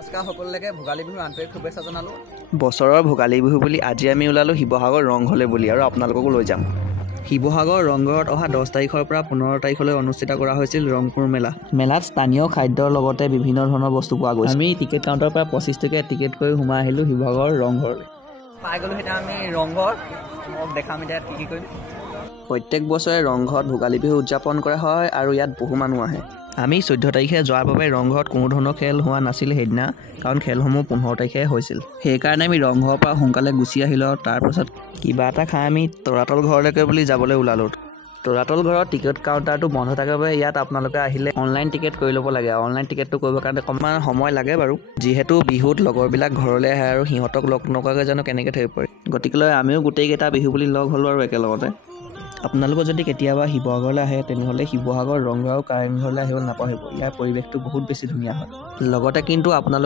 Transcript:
নমস্কাৰ সকলোকে ভোগালী বিহুৰ আন্তৰিক শুভেচ্ছা জনালোঁ। বছৰৰ ভোগালী বিহু বুলি আজি আমি ওলালোঁ শিৱসাগৰ ৰংঘৰলৈ বুলি আৰু আপোনালোককো লৈ যাম। শিৱসাগৰ ৰংঘৰত অহা 10 তাৰিখৰ পৰা 15 তাৰিখলৈ অনুষ্ঠিত কৰা হৈছিল ৰংপুৰ মেলা। মেলাত স্থানীয় খাদ্যৰ লগতে বিভিন্ন ধৰণৰ বস্তু পোৱা গৈছিল। আমি টিকেট কাউণ্টাৰৰ পৰা 25 টকীয়া টিকেট কৰি সোমাই আহিলোঁ শিৱসাগৰ ৰংঘৰলৈ। পাই গ'লোঁ এতিয়া আমি ৰংঘৰ। মোক দেখাম এতিয়া কি কৰিম। প্ৰত্যেক বছৰে ৰংঘৰত ভোগালী বিহু উদযাপন কৰা হয় আৰু ইয়াত বহু মানুহ আহে। আমি 14 তাৰিখে যোৱাৰ বাবে ৰংঘৰত কোনো ধৰণৰ খেল হোৱা নাছিল সেইদিনা, কাৰণ খেলসমূহ 15 তাৰিখে হৈছিল। সেইকাৰণে আমি ৰংঘৰৰ পৰা সোনকালে গুচি আহিলোঁ। তাৰপাছত কিবা এটা খাই আমি তৰাতল ঘৰলৈকে বুলি যাবলৈ ওলালোঁ। তৰাতল ঘৰৰ টিকেট কাউণ্টাৰটো বন্ধ থাকে বাবে ইয়াত আপোনালোকে আহিলে অনলাইন টিকেট কৰি ল'ব লাগে। অনলাইন টিকেটটো কৰিবৰ কাৰণে অকণমান সময় লাগে বাৰু, যিহেতু বিহুত লগৰবিলাক ঘৰলৈ আহে আৰু সিহঁতক লগ নকৰাকৈ জানো কেনেকৈ থাকিব পাৰি। গতিকেলৈ আমিও গোটেইকেইটা বিহু বুলি লগ হ'লোঁ আৰু একেলগতে। আপোনালোকে যদি কেতিয়াবা শিৱসাগৰলৈ আহে তেনেহ'লে শিৱসাগৰ ৰংঘৰ আৰু কাৰেংঘৰলৈ আহিবলৈ নাপাহৰিব। ইয়াৰ পৰিৱেশটো বহুত বেছি ধুনীয়া হয়। লগতে কিন্তু আপোনালোকে